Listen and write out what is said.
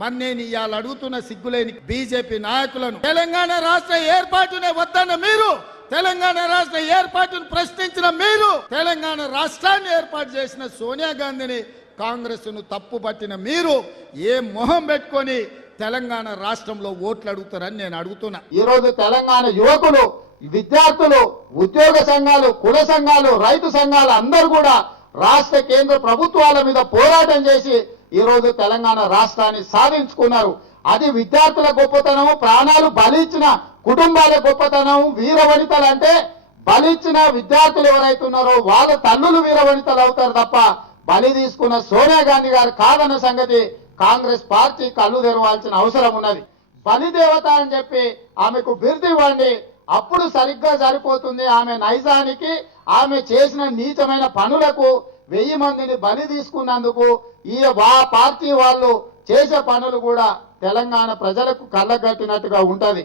మరి నేను ఇవాళ అడుగుతున్న సిగ్గులేని బీజేపీ నాయకులను, తెలంగాణ రాష్ట్ర ఏర్పాటునే వద్దన్న మీరు, తెలంగాణ రాష్ట్ర ఏర్పాటును ప్రశ్నించిన మీరు, తెలంగాణ రాష్ట్రాన్ని ఏర్పాటు చేసిన సోనియా గాంధీని కాంగ్రెస్ ను తప్పు పట్టిన మీరు ఏ మొహం పెట్టుకొని తెలంగాణ రాష్ట్రంలో ఓట్లు అడుగుతారని నేను అడుగుతున్నా. ఈ రోజు తెలంగాణ యువకులు, విద్యార్థులు, ఉద్యోగ సంఘాలు, కుల సంఘాలు, రైతు సంఘాలు అందరూ కూడా రాష్ట్ర కేంద్ర ప్రభుత్వాల మీద పోరాటం చేసి ఈ రోజు తెలంగాణ రాష్ట్రాన్ని సాధించుకున్నారు. అది విద్యార్థుల గొప్పతనం, ప్రాణాలు బలిచ్చిన కుటుంబాల గొప్పతనం. వీర వనితలు అంటే బలిచ్చిన విద్యార్థులు ఎవరైతే ఉన్నారో వాళ్ళ తల్లులు వీర వనితలు అవుతారు తప్ప బలి తీసుకున్న సోనియా గాంధీ గారు కాదన్న సంగతి కాంగ్రెస్ పార్టీ కళ్ళు తెరవాల్సిన అవసరం ఉన్నది. బలిదేవత అని చెప్పి ఆమెకు బిరుదు ఇవ్వండి, అప్పుడు సరిగ్గా సరిపోతుంది. ఆమె నైజానికి, ఆమె చేసిన నీచమైన పనులకు 1000 మందిని బలి తీసుకున్నందుకు ఈ పార్టీ వాళ్ళు చేసే పనులు కూడా తెలంగాణ ప్రజలకు కళ్ళగట్టినట్టుగా ఉంటది.